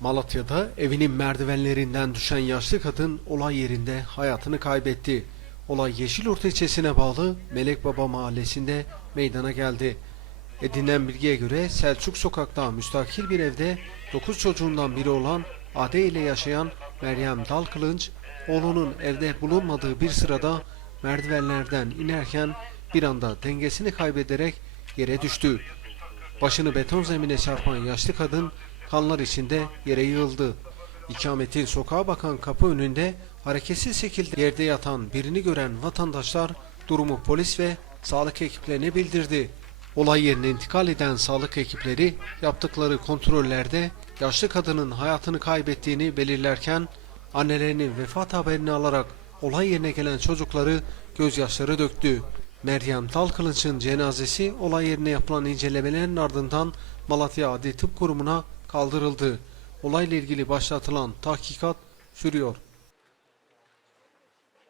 Malatya'da evinin merdivenlerinden düşen yaşlı kadın olay yerinde hayatını kaybetti. Olay Yeşilyurt ilçesine bağlı Melek Baba mahallesinde meydana geldi. Edinilen bilgiye göre Selçuk sokakta müstakil bir evde 9 çocuğundan biri olan Ade ile yaşayan Meryem Dalkılınç, oğlunun evde bulunmadığı bir sırada merdivenlerden inerken bir anda dengesini kaybederek yere düştü. Başını beton zemine çarpan yaşlı kadın kanlar içinde yere yığıldı. İkametin sokağa bakan kapı önünde hareketsiz şekilde yerde yatan birini gören vatandaşlar durumu polis ve sağlık ekiplerine bildirdi. Olay yerine intikal eden sağlık ekipleri yaptıkları kontrollerde yaşlı kadının hayatını kaybettiğini belirlerken annelerinin vefat haberini alarak olay yerine gelen çocukları gözyaşları döktü. Meryem Dalkılıç'ın cenazesi olay yerine yapılan incelemelerin ardından Malatya Adli Tıp Kurumu'na kaldırıldı. Olayla ilgili başlatılan tahkikat sürüyor.